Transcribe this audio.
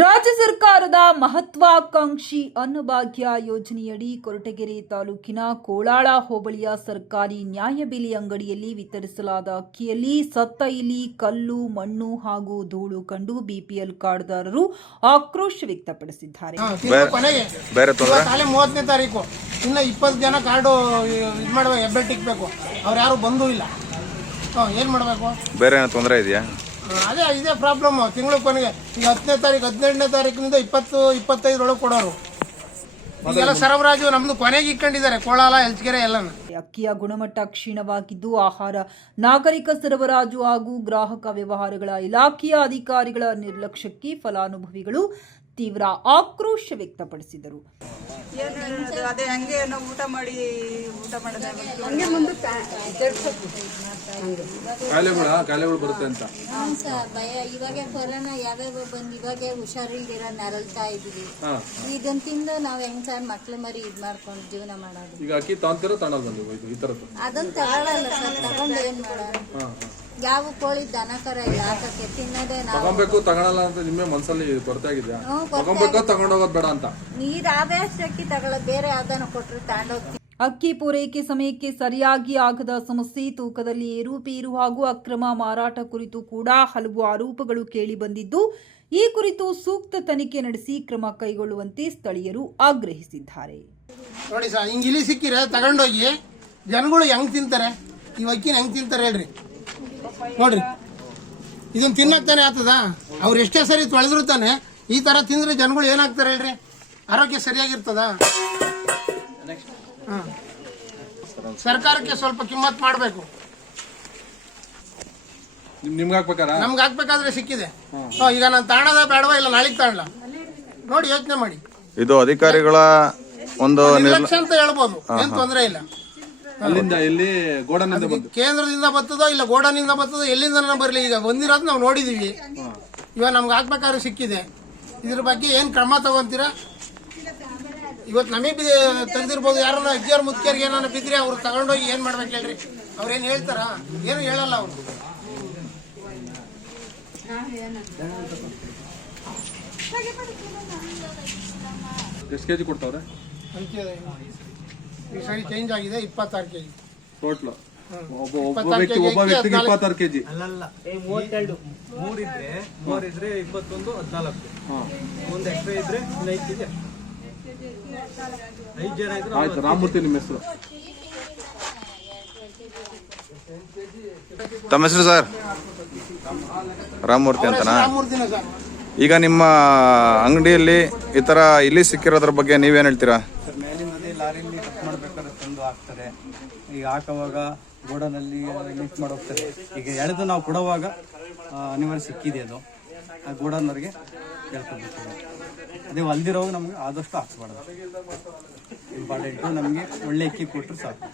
ರಾಜ್ಯ ಸರ್ಕಾರದ ಮಹತ್ವಾಕಾಂಕ್ಷಿ ಅನ್ನಭಾಗ್ಯ ಯೋಜನೆಯಡಿ ಕೊರಟಗೆರೆ ತಾಲೂಕಿನ ಕೋಳಾಳ ಹೋಬಳಿಯ ಸರ್ಕಾರಿ ನ್ಯಾಯಬೆಲೆ ಅಂಗಡಿಯಲ್ಲಿ ವಿತರಿಸಲಾದ ಅಕ್ಕಿಯಲ್ಲಿ ಸತ್ತ ಇಲಿ ಕಲ್ಲು ಮಣ್ಣು ಹಾಗೂ ಧೂಳು ಕಂಡು ಬಿಪಿಎಲ್ ಕಾರ್ಡ್ದಾರರು ಆಕ್ರೋಶ ವ್ಯಕ್ತಪಡಿಸಿದ್ದಾರೆ. ಮೂವತ್ತನೇ ತಾರೀಕು. ಇನ್ನು ಇಪ್ಪತ್ತು ಜನ ಕಾರ್ಡು ಇದು ಅವ್ರು ಯಾರು ಬಂದೂ ಇಲ್ಲ. ಏನ್ ಏನು ಮಾಡಬೇಕು? ಬೇರೆ ತೊಂದರೆ ಇದೆಯಾ? ಅದೇ ಇದೇ ಪ್ರಾಬ್ಲಮ್ ತಿಂಗಳ ಕೊನೆಗೆ ಈಗ ಹತ್ತನೇ ತಾರೀಕು ಹದಿನೆಂಟನೇ ತಾರೀಕಿನಿಂದ ಇಪ್ಪತ್ತು ಇಪ್ಪತ್ತೈದರೊಳಗೆ ಕೊಡೋರು. ಈಗೆಲ್ಲ ಸರಬರಾಜು ನಮ್ಮದು ಕೊನೆಗೆ ಇಟ್ಕೊಂಡಿದ್ದಾರೆ ಕೋಳಾಲ ಹೆಲ್ಚ್ಗೆರೆ ಎಲ್ಲನ. ಅಕ್ಕಿಯ ಗುಣಮಟ್ಟ ಕ್ಷೀಣವಾಗಿದ್ದು ಆಹಾರ ನಾಗರಿಕ ಸರಬರಾಜು ಹಾಗೂ ಗ್ರಾಹಕ ವ್ಯವಹಾರಗಳ ಇಲಾಖೆಯ ಅಧಿಕಾರಿಗಳ ನಿರ್ಲಕ್ಷ್ಯಕ್ಕೆ ಫಲಾನುಭವಿಗಳು ತೀವ್ರ ಆಕ್ರೋಶ ವ್ಯಕ್ತಪಡಿಸಿದರು. ಅದೇ ಹಂಗೆ ನಾವು ಊಟ ಮಾಡಿ ಊಟ ಮಾಡೋದ ಕಾಯಿಲೆಗಳ ಬರುತ್ತೆ ಅಂತ. ಭಯ. ಇವಾಗ ಕೊರೋನಾ ಯಾವ್ಯಾವ ಬಂದು ಇವಾಗ ಹುಷಾರಿಲ್ದಿರ ನರಳ್ತಾ ಇದೀವಿ ಈಗಂತಿಂದ ನಾವ್ ಹೆಂಗ್ ಸರ್ ಮಕ್ಳು ಮರಿ ಇದ್ ಮಾಡ್ಕೊಂಡು ಜೀವನ ಮಾಡೋದು? ಈಗ ಅಕ್ಕಿ ತಾಂತಿರೋ ಬಂದಿವು ಇದು ಈ ಥರದ್ದು ಅದನ್ನ ಸರ್ ಯಾವ ಕೋಳಿ ದನ ಕರ ಇಲ್ಲ ಹಾಕಕ್ಕೆ ತಿನ್ನೋದೇ ನಾವು. ತಗೊಬೇಕು ತಗೊಳಲ್ಲ ಅಂತ ನಿಮ್ಮೆ ಮನ್ಸಲ್ಲಿ ಕೊರತೆ ಆಗಿದ್ಯಾ? ಹ್ಞೂ, ಕೊರತೆ ತಗೊಬೇಕು ತಗೊಂಡೋಗೋದು ಬೇಡ ಅಂತ. ನೀರ್ ಅಕ್ಕಿ ತಗೊಳ್ಳೋದು ಬೇರೆ ಯಾವ್ದಾನ ಕೊಟ್ಟರೆ ತಗೊಂಡೋಗ್ತೀವಿ. ಅಕ್ಕಿ ಪೂರೈಕೆ ಸಮಯಕ್ಕೆ ಸರಿಯಾಗಿ ಆಗದ ಸಮಸ್ಯೆ ತೂಕದಲ್ಲಿ ಏರುಪೇರು ಹಾಗೂ ಅಕ್ರಮ ಮಾರಾಟ ಕುರಿತು ಕೂಡ ಹಲವು ಆರೋಪಗಳು ಕೇಳಿಬಂದಿದ್ದು ಈ ಕುರಿತು ಸೂಕ್ತ ತನಿಖೆ ನಡೆಸಿ ಕ್ರಮ ಕೈಗೊಳ್ಳುವಂತೆ ಸ್ಥಳೀಯರು ಆಗ್ರಹಿಸಿದ್ದಾರೆ. ನೋಡಿ ಸರ್ ಹಿಂಗೆ ಸಿಕ್ಕಿರ ಸಿಕ್ಕಿರೆ ತಗೊಂಡೋಗಿ ಜನಗಳು ಹೆಂಗ್ ತಿಂತಾರೆ? ಈ ಅಕ್ಕಿನ ಹೆಂಗ್ ತಿಂತಾರೆ ಹೇಳ್ರಿ. ನೋಡ್ರಿ. ಇದನ್ನ ತಿನ್ನಕ್ ತಾನೆ ಆಗ್ತದ? ಅವ್ರು ಎಷ್ಟೇ ಸರಿ ತೊಳೆದ್ರು ತಾನೆ ಈ ತರ ತಿಂದ್ರೆ ಜನಗಳು ಏನಾಗ್ತಾರೆ ಹೇಳ್ರಿ? ಆರೋಗ್ಯ ಸರಿಯಾಗಿರ್ತದ. ಸರ್ಕಾರಕ್ಕೆ ಸ್ವಲ್ಪ ಕಿಮ್ಮತ್ ಮಾಡಬೇಕು. ನಿಮ್ ನಿಮ್ಗೆ ನಮ್ಗೆ ಹಾಕ್ಬೇಕಾದ್ರೆ ಸಿಕ್ಕಿದೆ. ಹಾ, ಈಗ ನಾನು ತಾಣದ ಬೇಡವಾ ಇಲ್ಲ ನಾಳೆಗೆ ತಾಣಲ್ಲ? ನೋಡಿ ಯೋಚನೆ ಮಾಡಿ. ಇದು ಅಧಿಕಾರಿಗಳ ಒಂದು ನಿರ್ಲಕ್ಷ್ಯ ಅಂತ ಹೇಳ್ಬೋದು. ಏನ್ ತೊಂದರೆ ಇಲ್ಲ. ಅಲ್ಲಿಂದ ಇಲ್ಲಿ ಗೋಡನಿಂದ ಕೇಂದ್ರದಿಂದ ಬರ್ತದೋ ಇಲ್ಲ ಗೋಡನಿಂದ ಬರ್ತದೋ ಎಲ್ಲಿಂದ ಬರಲಿ ಈಗ ಬಂದಿರೋದು ನಾವು ನೋಡಿದೀವಿ. ಇವಾಗ ನಮ್ಗೆ ಹಾಕ್ಬೇಕಾದ್ರೆ ಸಿಕ್ಕಿದೆ. ಇದ್ರ ಬಗ್ಗೆ ಏನ್ ಕ್ರಮ ತಗೊಂತೀರಾ? ಇವತ್ತು ನಮಗೆ ತೆಗೆದಿರ್ಬೋದು. ಯಾರನ್ನ ಅಜ್ಜಿಯವ್ರ ಮುದ್ಕಿಯರ್ಗೆ ಏನಾರ ಬಿದ್ದರೆ ಅವ್ರು ತಗೊಂಡೋಗಿ ಏನು ಮಾಡ್ಬೇಕು ಹೇಳ್ರಿ. ಅವ್ರೇನು ಹೇಳ್ತಾರ? ಏನು ಹೇಳಲ್ಲ ಅವ್ರು. ಎಷ್ಟು ಕೆಜಿ ಕೊಡ್ತಾವ್ರೆ? ಈ ಸರಿ ಚೇಂಜ್ ಆಗಿದೆ ಇಪ್ಪತ್ತಾರು ಕೆ ಜಿ ಟೋಟ್ಲು ಒಬ್ಬ ಒಬ್ಬ ವ್ಯಕ್ತಿ ಒಬ್ಬ ವ್ಯಕ್ತಿಗೆ ಇಪ್ಪತ್ತಾರು ಕೆಜಿ. ಅಲ್ಲಲ್ಲ. ಮೂವತ್ತೆರಡು. ಮೂರಿದ್ರೆ ಮೂರಿದ್ರೆ ಇಪ್ಪತ್ತೊಂದು ಹದಿನಾಲ್ಕು. ಒಂದು ಎಕ್ಸ್ಟ್ರಾ ಇದ್ರೆ ಐದು ಕೆಜಿ ಐದು ಜನ ಇದ್ರೆ ಆಯ್ತು ರಾಮಮೂರ್ತಿ ನಿಮ್ಮ ಹೆಸರು? ತಮ್ಮ ಹೆಸರು ಸರ್? ರಾಮಮೂರ್ತಿ ಅಂತನಾ? ಈಗ ನಿಮ್ಮ ಅಂಗಡಿಯಲ್ಲಿ ಈ ತರ ಇಲ್ಲಿ ಸಿಕ್ಕಿರೋದ್ರ ಬಗ್ಗೆ ನೀವೇನ್ ಹೇಳ್ತೀರಾ? ಹಾಕ್ತಾರೆ ಈಗ ಹಾಕುವಾಗ ಗೋಡನಲ್ಲಿ ಲಿಫ್ಟ್ ಮಾಡಿ ಹೋಗ್ತಾರೆ. ಈಗ ಎಳೆದು ನಾವು ಕೊಡುವಾಗ ಅನಿವಾರ್ಯ ಸಿಕ್ಕಿದೆ ಅದು. ಆ ಗೋಡನ್ನವ್ರಿಗೆ ಕೇಳ್ಕೊಬೇಕು ಅದೇ ಹೊಲ್ದಿರೋವಾಗ ನಮಗೆ ಆದಷ್ಟು ಹಾಕ್ಸ್ಬಾರ್ದು ಇಂಪಾರ್ಟೆಂಟು ನಮಗೆ ಒಳ್ಳೆ ಅಕ್ಕಿ ಕೊಟ್ಟರು ಸಾಕು.